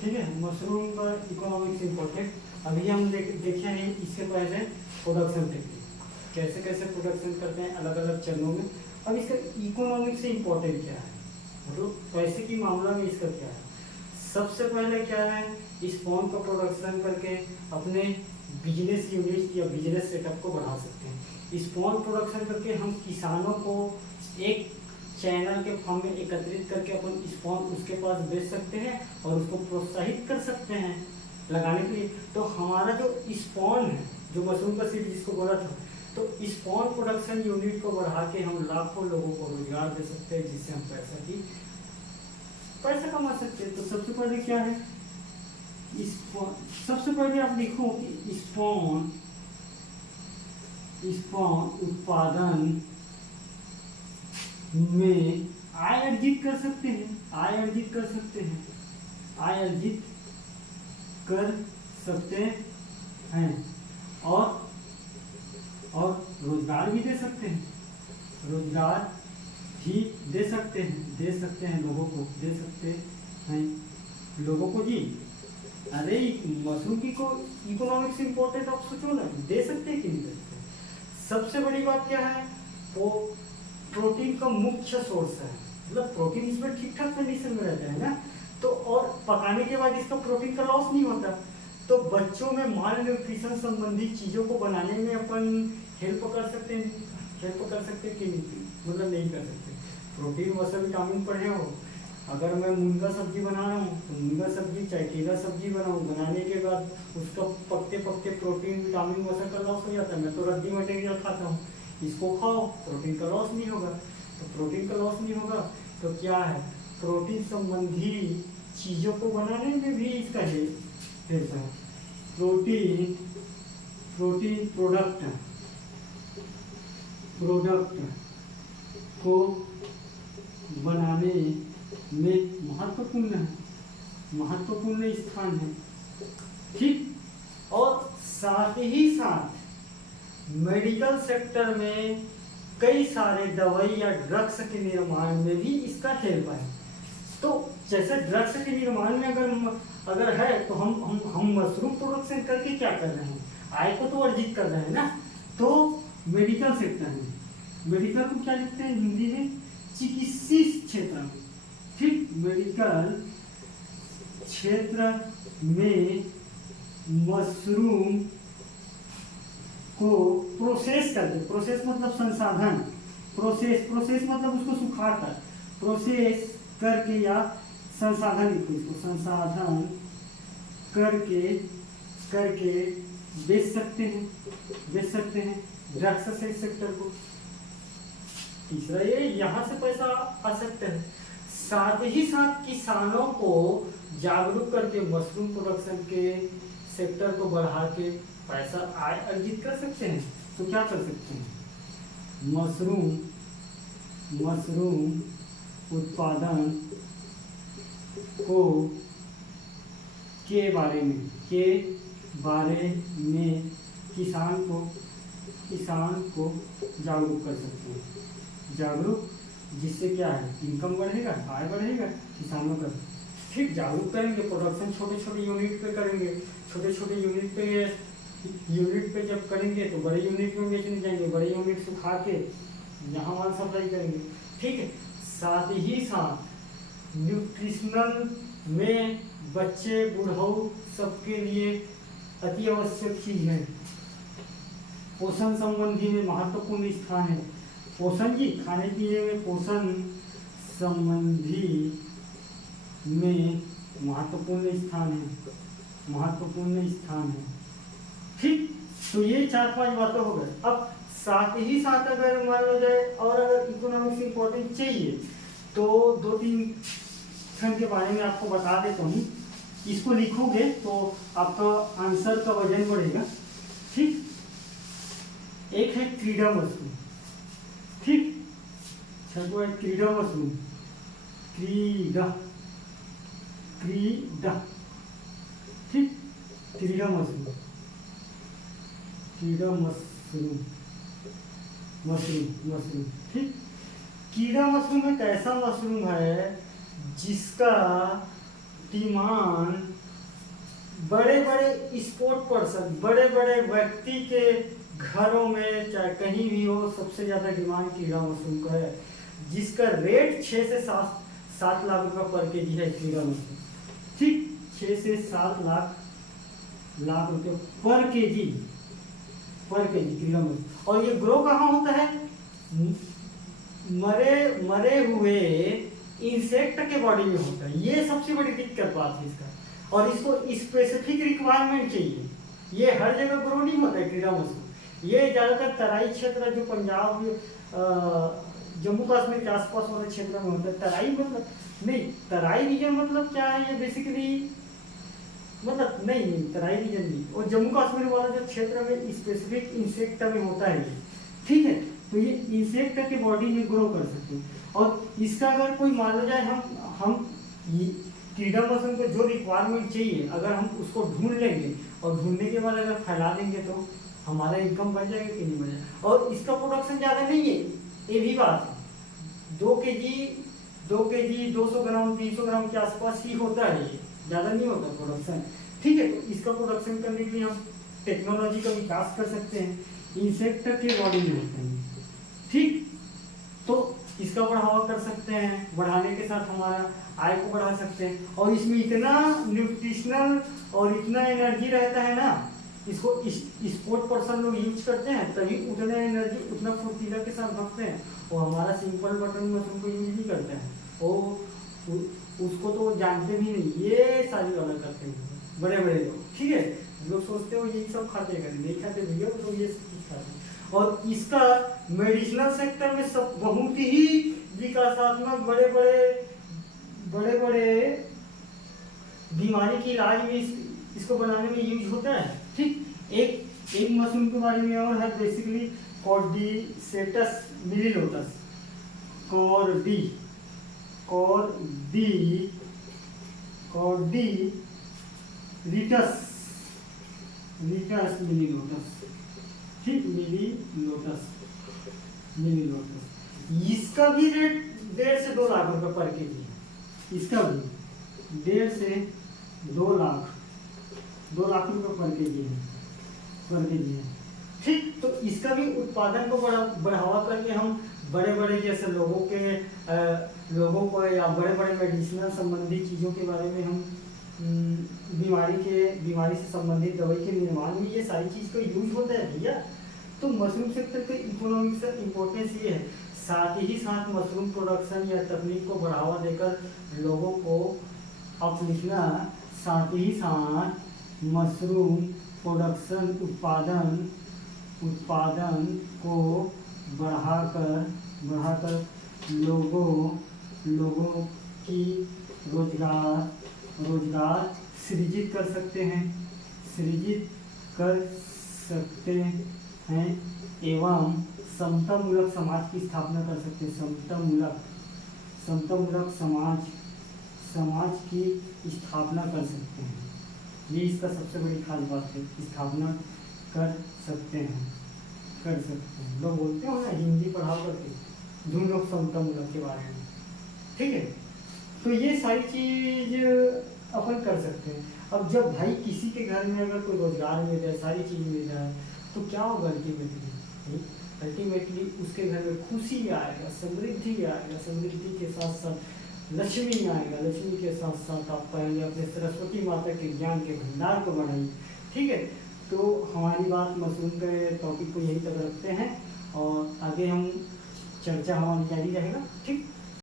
ठीक है, मशरूम का इकोनॉमिक्स इम्पोर्टेंट। अभी हम देखे हैं इससे पहले प्रोडक्शन टेक्निक, कैसे कैसे प्रोडक्शन करते हैं अलग अलग चरणों में। अब इसका इकोनॉमिक्स से इम्पोर्टेंट क्या है, मतलब पैसे की मामला में इसका क्या है। सबसे पहले क्या है, स्पॉन का प्रोडक्शन करके अपने बिजनेस यूनिट या बिजनेस सेटअप को बढ़ा सकते हैं। स्पॉन प्रोडक्शन करके हम किसानों को एक चैनल के फॉर्म में एकत्रित करके अपन स्पॉन उसके पास बेच सकते हैं और उसको प्रोत्साहित कर सकते हैं लगाने के लिए। तो हमारा जो स्पॉन है, जो मशरूम का सीड जिसको बोला था, तो स्पॉन प्रोडक्शन यूनिट को बढ़ा के हम लाखों लोगों को रोजगार दे सकते हैं, जिससे हम पैसा कमा सकते हैं। तो सबसे पहले क्या है, सबसे पहले आप लिखो कि स्पॉन उत्पादन में आय अर्जित कर सकते हैं, आय अर्जित कर सकते हैं, आय अर्जित कर सकते हैं और रोजगार भी दे सकते हैं, रोजगार भी दे सकते हैं लोगों को, दे सकते हैं लोगों को जी। अरे मशरूम की को इकोनॉमिक्स इम्पोर्टेंट, आप सोचो ना, दे सकते हैं कि नहीं दे सकते। सबसे बड़ी बात क्या है, वो प्रोटीन का मुख्य सोर्स है, मतलब प्रोटीन इसमें ठीक ठाक कंडीशन में रहता है ना, तो और पकाने के बाद इसका प्रोटीन का लॉस नहीं होता। तो बच्चों में माल न्यूट्रिशन संबंधी चीज़ों को बनाने में अपन हेल्प कर सकते हैं कि नहीं, मतलब नहीं कर सकते। प्रोटीन वैसे विटामिन पढ़े हो, अगर मैं मूंगा सब्जी बना रहा हूँ तो मूंगा सब्जी चाहे केला सब्जी बनाऊँ, बनाने के बाद उसका पकते पकते प्रोटीन विटामिन वैसा का लॉस हो जाता है। मैं तो रद्दी मटेरियल खाता हूँ, इसको खाओ, प्रोटीन का लॉस नहीं होगा। तो प्रोटीन का लॉस नहीं होगा तो क्या है, प्रोटीन संबंधी चीज़ों को बनाने में भी इसका हेल्प है। प्रोटीन प्रोडक्ट को बनाने में महत्वपूर्ण स्थान है, ठीक। और साथ ही साथ मेडिकल सेक्टर में कई सारे दवाई या ड्रग्स के निर्माण में भी इसका हेल्प है। तो जैसे ड्रग्स के निर्माण में अगर है तो हम मशरूम प्रोडक्शन करके क्या कर रहे हैं, आय को तो अर्जित कर रहे हैं ना। तो मेडिकल सेक्टर में, मेडिकल को क्या लिखते हैं हिंदी में, चिकित्सीय क्षेत्र में, ठीक। मेडिकल क्षेत्र में मशरूम को प्रोसेस करके, प्रोसेस मतलब संसाधन, प्रोसेस मतलब उसको सुखाकर, प्रोसेस करके या संसाधन लिखो इसको, संसाधन करके बेच सकते हैं ड्रग्स सेक्टर को। तीसरा ये यहाँ से पैसा आ सकता है। साथ ही साथ किसानों को जागरूक करके मशरूम प्रोडक्शन के सेक्टर को बढ़ा के पैसा आय अर्जित कर सकते हैं। तो क्या कर सकते हैं, मशरूम उत्पादन के बारे में किसान को जागरूक कर सकते हैं। जागरूक जिससे क्या है, इनकम बढ़ेगा, आय बढ़ेगा किसानों का, ठीक। जागरूक करेंगे, प्रोडक्शन छोटे छोटे यूनिट पे करेंगे, छोटे छोटे यूनिट पे जब करेंगे तो बड़े यूनिट में बेचने जाएंगे, बड़े यूनिट सुखा के यहाँ माल सप्लाई करेंगे, ठीक है। साथ ही साथ न्यूट्रिशनल में बच्चे बूढ़ों सबके लिए अति आवश्यक चीज है, पोषण संबंधी में महत्वपूर्ण स्थान है। पोषण जी, खाने पीने में पोषण संबंधी में महत्वपूर्ण स्थान है, ठीक। तो ये 4-5 बातें हो गए। अब साथ ही साथ अगर मान लो जाए और अगर इकोनॉमिक्स इम्पोर्टेंट चाहिए तो 2-3 खंड के बारे में आपको बता देता हूँ। इसको लिखोगे तो आपका आंसर का वजन बढ़ेगा, ठीक। एक है क्रीडा मशरूम, ठीक। छठवां है क्रीडा मशरूम, क्रीडा, ठीक। क्रीडा मशरूम, ठीक। कीड़ा मशरूम एक ऐसा मशरूम है जिसका डिमांड बड़े बड़े स्पोर्ट पर्सन, बड़े बड़े व्यक्ति के घरों में चाहे कहीं भी हो, सबसे ज़्यादा डिमांड कीड़ा मशरूम का है, जिसका रेट 6 से 7 लाख रुपये पर केजी है कीड़ा मशरूम। ठीक, 6 से 7 लाख रुपये पर केजी कीड़ा मशरूम। और ये ग्रो कहाँ होता है? मरे हुए इंसेक्ट के बॉडी में होता है। ये सबसे बड़ी दिक्कत बात है इसका। और इसको स्पेसिफिक रिक्वायरमेंट चाहिए, ये हर जगह ग्रो नहीं होता है कीड़ा मशरूम। ये ज़्यादातर तराई क्षेत्र, जो पंजाब जम्मू कश्मीर के आसपास वाले क्षेत्र में होता है। तराई मतलब नहीं, तराई रीजन मतलब क्या है? ये बेसिकली मतलब नहीं, तराई रीजन नहीं, और जम्मू कश्मीर वाला जो क्षेत्र में स्पेसिफिक इंसेक्ट में होता है ये। ठीक है, तो ये इंसेक्ट के बॉडी में ग्रो कर सकते हैं। और इसका अगर कोई मान लो जाए हम कीड़ा मशरूम को जो रिक्वायरमेंट चाहिए, अगर हम उसको ढूंढ लेंगे और ढूंढने के बाद अगर फैला देंगे तो हमारा इनकम बढ़ जाएगा कि नहीं बढ़ जाएगा। और इसका प्रोडक्शन ज़्यादा नहीं है, ये भी बात है। 2 केजी 200 ग्राम 300 ग्राम के आसपास ही होता है, ये ज़्यादा नहीं होता प्रोडक्शन। ठीक है, तो इसका प्रोडक्शन करने के लिए हम टेक्नोलॉजी का विकास कर सकते हैं, इंसेक्ट के बॉडी में होते हैं। ठीक, तो इसका बढ़ावा कर सकते हैं, बढ़ाने के साथ हमारा आय को बढ़ा सकते हैं। और इसमें इतना न्यूट्रिशनल और इतना एनर्जी रहता है ना, इसको स्पोर्ट पर्सन लोग यूज करते हैं, तभी उतना एनर्जी उतना फुर्तीला के साथ भागते हैं। और हमारा सिंपल बटन मशरूम को यूज नहीं करते हैं, वो उसको तो जानते भी नहीं, ये सारी वाला करते हैं बड़े बड़े लोग। ठीक है, लोग सोचते हो यही सब खाते हैं, नहीं खाते भैया, तो ये सब चीज खाते हैं। और इसका मेडिसिनल सेक्टर में सब बहुत ही विकासात्मक, बड़े बड़े बीमारी के इलाज में इसको बनाने में यूज होता है। ठीक, एक मशरूम के बारे में और है, बेसिकली कॉर्डिसेटस मिलीलोटस, लिटस मिलीलोटस। ठीक, मिलीलोटस इसका भी रेट 1.5 से 2 लाख रुपए पर केजी है। इसका भी 1.5 से 2 लाख रुपए पर केजी है। ठीक, तो इसका भी उत्पादन को बढ़ावा करके हम बड़े बड़े जैसे लोगों को या बड़े बड़े मेडिसिनल संबंधी चीज़ों के बारे में हम बीमारी से संबंधित दवाई के निर्माण में ये सारी चीज़ का यूज होता है भैया। तो मशरूम सेक्टर का इकोनॉमिक इम्पोर्टेंस ये है। साथ ही साथ मशरूम प्रोडक्शन या तकनीक को बढ़ावा देकर लोगों को अपना, साथ ही साथ मशरूम प्रोडक्शन उत्पादन को बढ़ाकर लोगों की रोजगार सृजित कर सकते हैं एवं समतामूलक समाज की स्थापना कर सकते हैं। समतामूलक समाज की स्थापना कर सकते हैं, ये इसका सबसे बड़ी खास बात है। स्थापना कर सकते हैं। लोग बोलते हो ना हिंदी पढ़ाओ करके ढूंढ लोग समतामूलक के बारे में। ठीक है, तो ये सारी चीज अपन कर सकते हैं। अब जब भाई किसी के घर में अगर कोई रोजगार मिल जाए, सारी चीज मिल जाए, तो क्या होगा अल्टीमेटली उसके घर में खुशी आएगा, समृद्धि आएगा, समृद्धि के साथ साथ लक्ष्मी आएगा, लक्ष्मी के साथ साथ आप पहले अपने सरस्वती माता के ज्ञान के भंडार को बढ़ाइए। ठीक है, तो हमारी बात मशरूम के टॉपिक को यहीं तक रखते हैं और आगे हम चर्चा हमारी जारी रहेगा। ठीक।